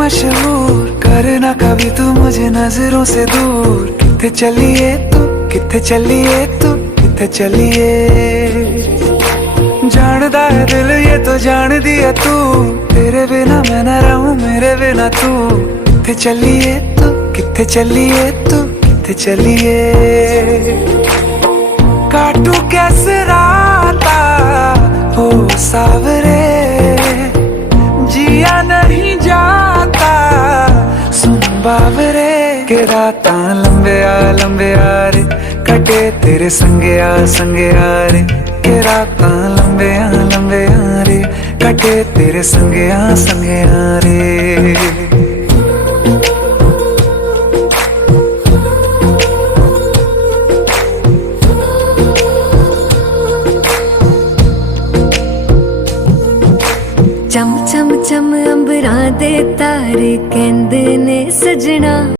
मशहूर, करना कभी तू मुझे नजरों से दूर। किथे चलिए तू, किथे चलिए तू, किथे चलिए। जानदा है दिल ये तो जान दिया तू, तेरे बिना मैं न रहूं मेरे बिना तू। किथे चलिए तू, किथे चलिए तू, किथे चलिए। काटू कैसे राता हो सावरे, जिया नहीं जाता सुन बावरे। के राता लंबे आ रे, कटे तेरे संगे आ रे। के राता लंबे आ रे, कटे तेरे संगे आ रे। चम चम चम अंबरां दे तारे कहंदे ने सजना।